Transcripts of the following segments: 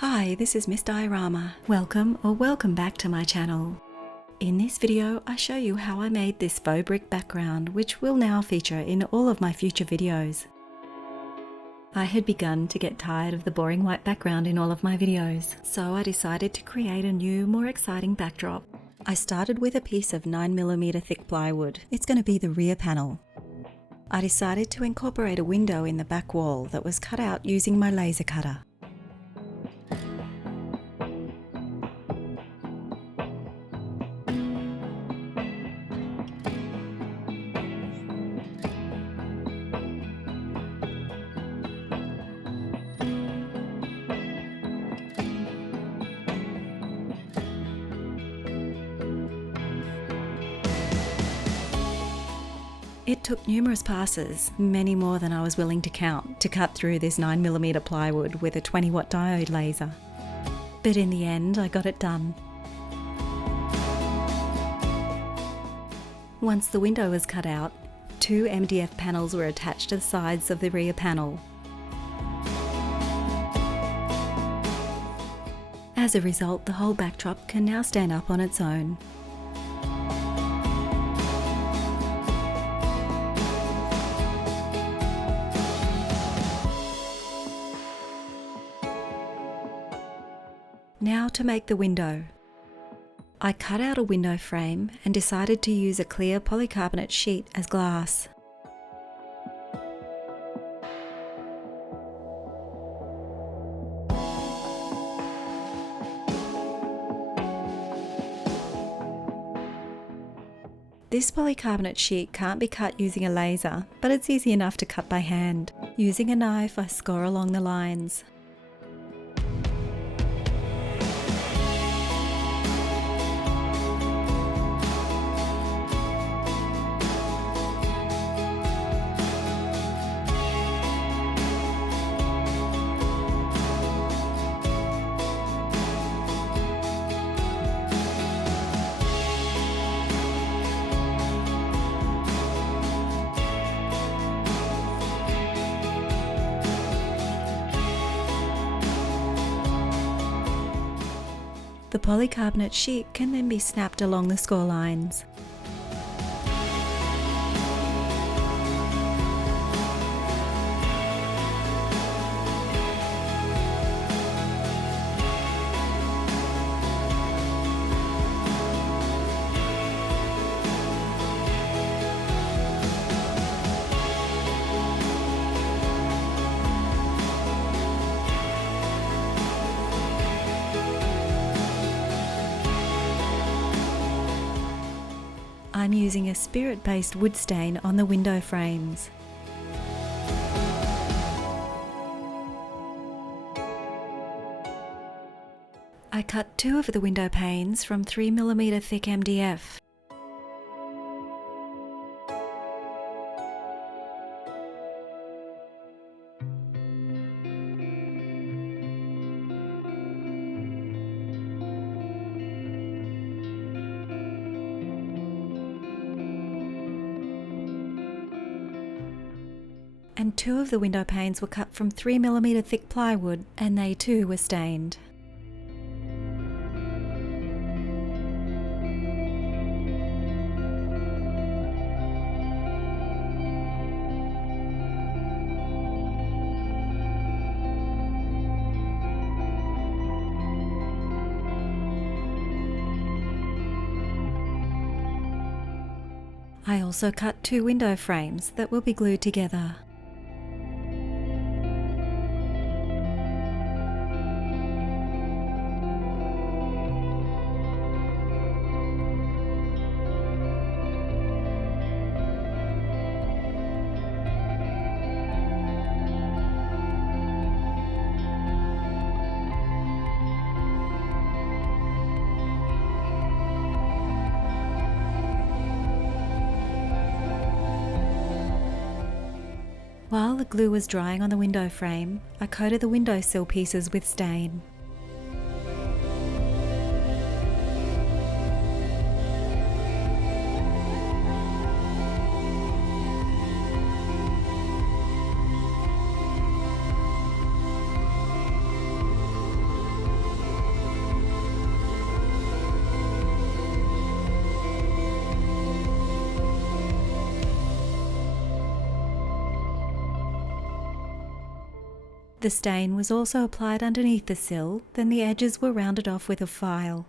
Hi, this is Miss Diorama. Welcome back to my channel. In this video, I show you how I made this faux brick background, which will now feature in all of my future videos. I had begun to get tired of the boring white background in all of my videos, so I decided to create a new, more exciting backdrop. I started with a piece of 9mm thick plywood. It's going to be the rear panel. I decided to incorporate a window in the back wall that was cut out using my laser cutter. It took numerous passes, many more than I was willing to count, to cut through this 9mm plywood with a 20-watt diode laser. But in the end, I got it done. Once the window was cut out, 2 MDF panels were attached to the sides of the rear panel. As a result, the whole backdrop can now stand up on its own. Now to make the window. I cut out a window frame and decided to use a clear polycarbonate sheet as glass. This polycarbonate sheet can't be cut using a laser, but it's easy enough to cut by hand. Using a knife, I score along the lines. The polycarbonate sheet can then be snapped along the score lines. I'm using a spirit-based wood stain on the window frames. I cut 2 of the window panes from 3mm thick MDF. And 2 of the window panes were cut from 3mm thick plywood, and they too were stained. I also cut 2 window frames that will be glued together. While the glue was drying on the window frame, I coated the windowsill pieces with stain. The stain was also applied underneath the sill, then the edges were rounded off with a file.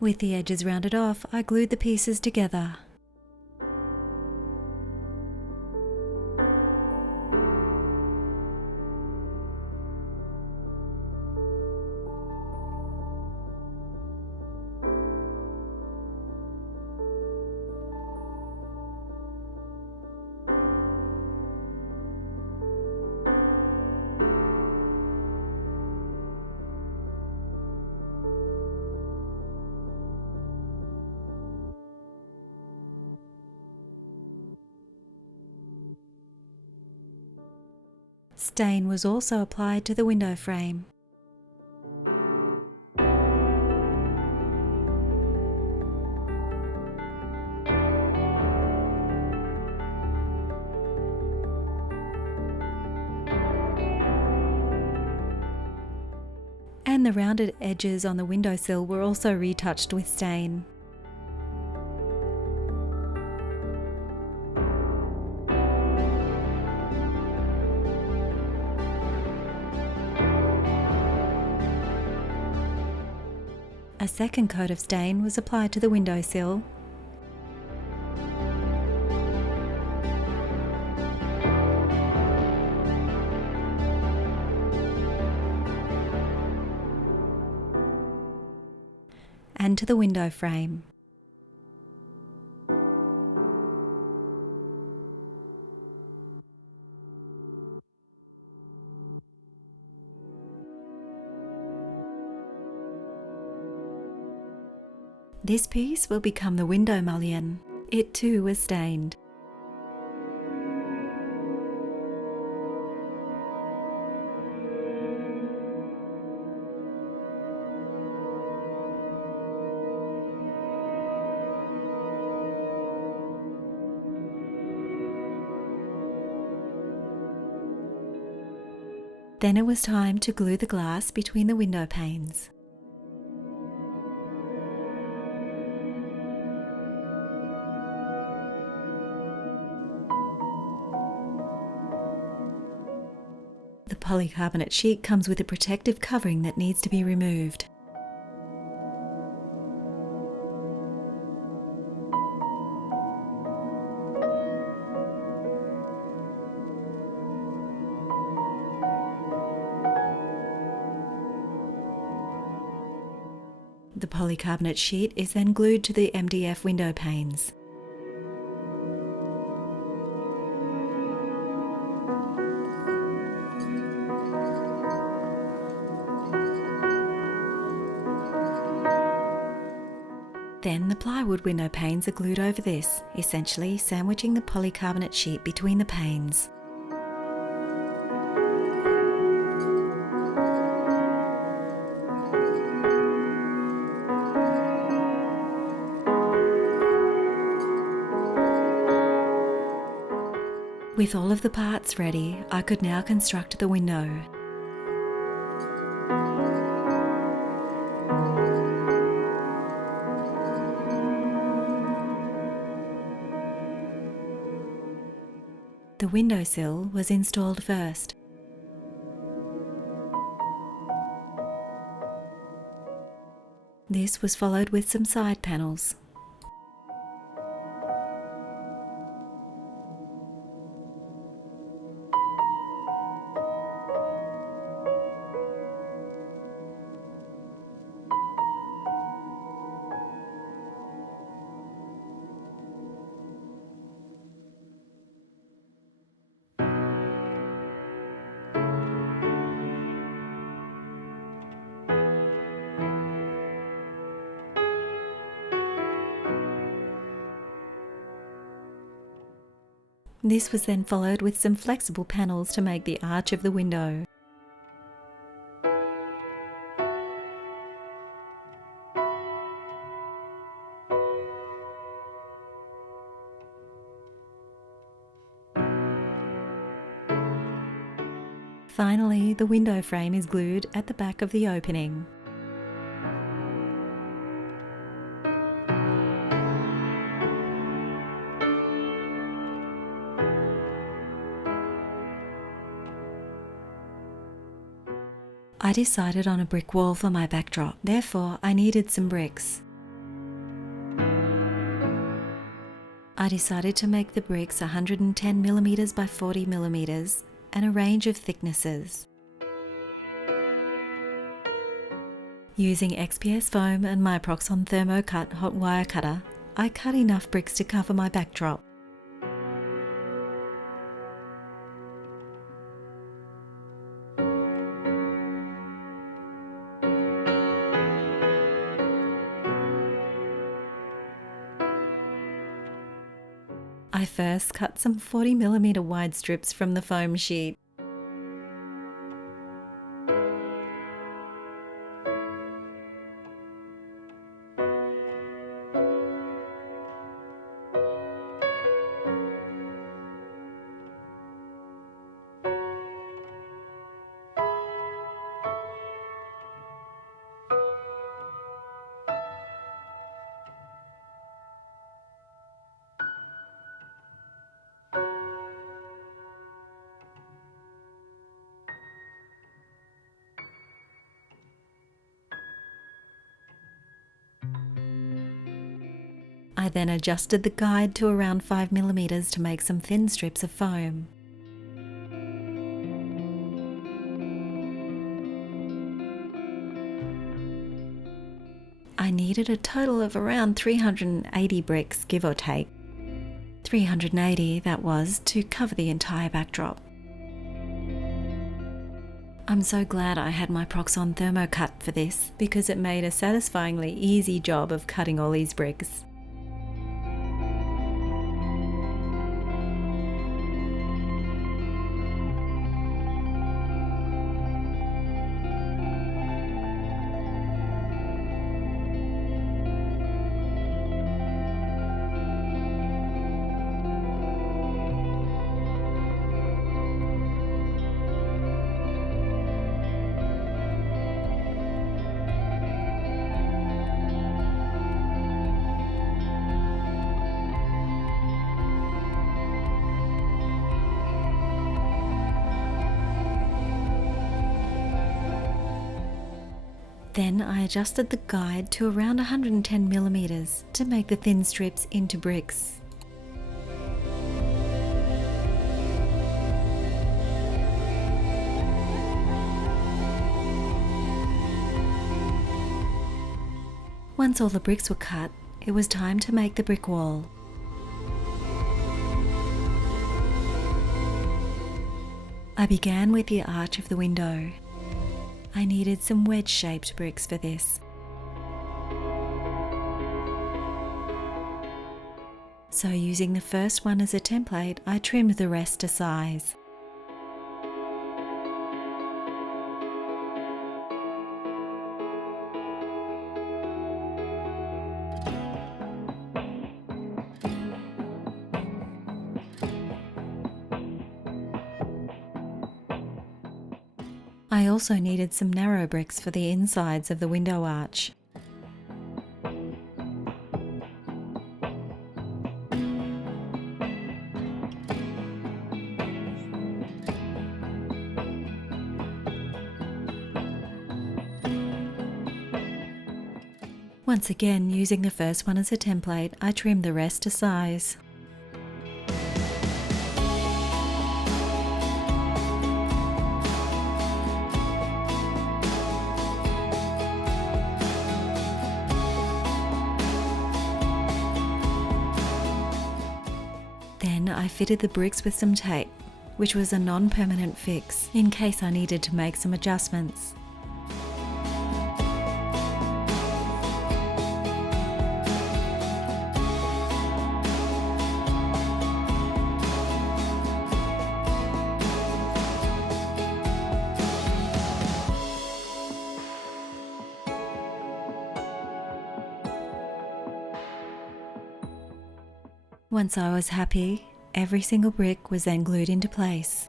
With the edges rounded off, I glued the pieces together. Stain was also applied to the window frame. And the rounded edges on the windowsill were also retouched with stain. A second coat of stain was applied to the windowsill. And to the window frame. This piece will become the window mullion. It too was stained. Then it was time to glue the glass between the window panes. The polycarbonate sheet comes with a protective covering that needs to be removed. The polycarbonate sheet is then glued to the MDF window panes. Then the plywood window panes are glued over this, essentially sandwiching the polycarbonate sheet between the panes. With all of the parts ready, I could now construct the window. The windowsill was installed first. This was followed with some side panels. This was then followed with some flexible panels to make the arch of the window. Finally, the window frame is glued at the back of the opening. I decided on a brick wall for my backdrop, therefore I needed some bricks. I decided to make the bricks 110mm by 40mm and a range of thicknesses. Using XPS foam and my Proxxon Thermocut hot wire cutter, I cut enough bricks to cover my backdrop. I first cut some 40mm wide strips from the foam sheet. I then adjusted the guide to around 5mm to make some thin strips of foam. I needed a total of around 380 bricks, give or take. 380 that was, to cover the entire backdrop. I'm so glad I had my Proxxon Thermocut for this, because it made a satisfyingly easy job of cutting all these bricks. Then I adjusted the guide to around 110mm to make the thin strips into bricks. Once all the bricks were cut, it was time to make the brick wall. I began with the arch of the window. I needed some wedge-shaped bricks for this. So using the first one as a template, I trimmed the rest to size. I also needed some narrow bricks for the insides of the window arch. Once again, using the first one as a template, I trimmed the rest to size. Then I fitted the bricks with some tape, which was a non-permanent fix, in case I needed to make some adjustments. Once I was happy, every single brick was then glued into place.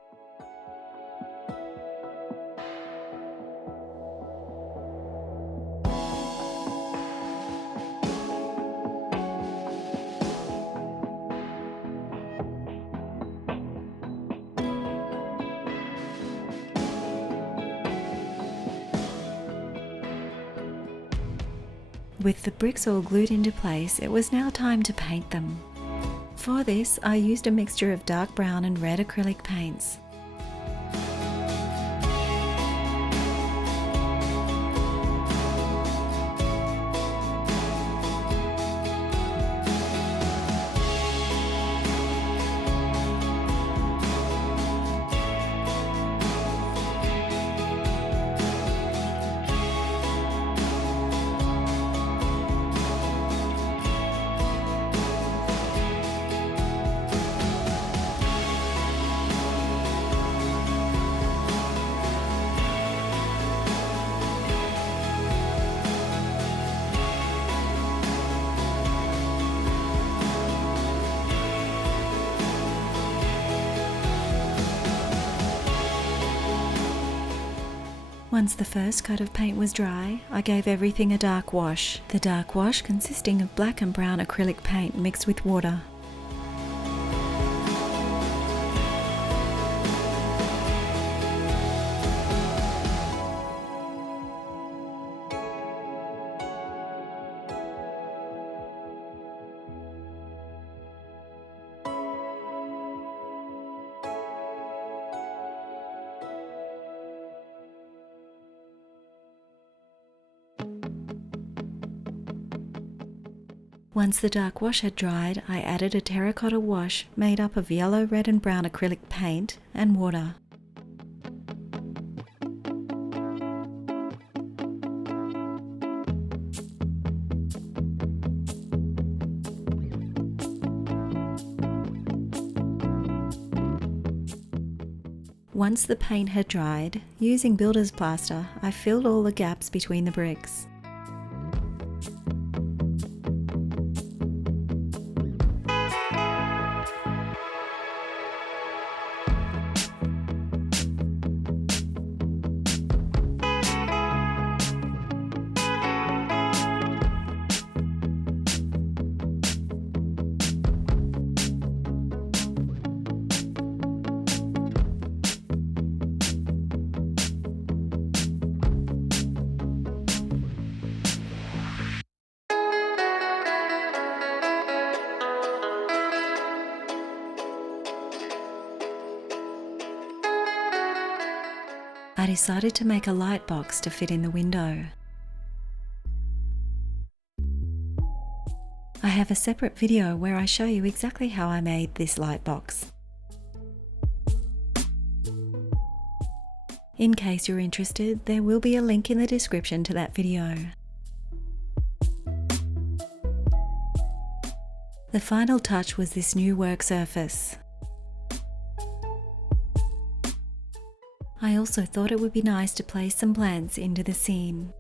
With the bricks all glued into place, it was now time to paint them. For this, I used a mixture of dark brown and red acrylic paints. Once the first coat of paint was dry, I gave everything a dark wash. The dark wash consisting of black and brown acrylic paint mixed with water. Once the dark wash had dried, I added a terracotta wash made up of yellow, red and brown acrylic paint and water. Once the paint had dried, using builder's plaster, I filled all the gaps between the bricks. I decided to make a light box to fit in the window. I have a separate video where I show you exactly how I made this light box. In case you're interested, there will be a link in the description to that video. The final touch was this new work surface. I also thought it would be nice to place some plants into the scene.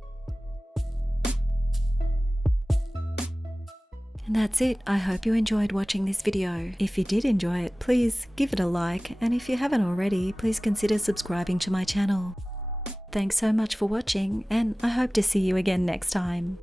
And that's it. I hope you enjoyed watching this video. If you did enjoy it, please give it a like, and if you haven't already, please consider subscribing to my channel. Thanks so much for watching, and I hope to see you again next time.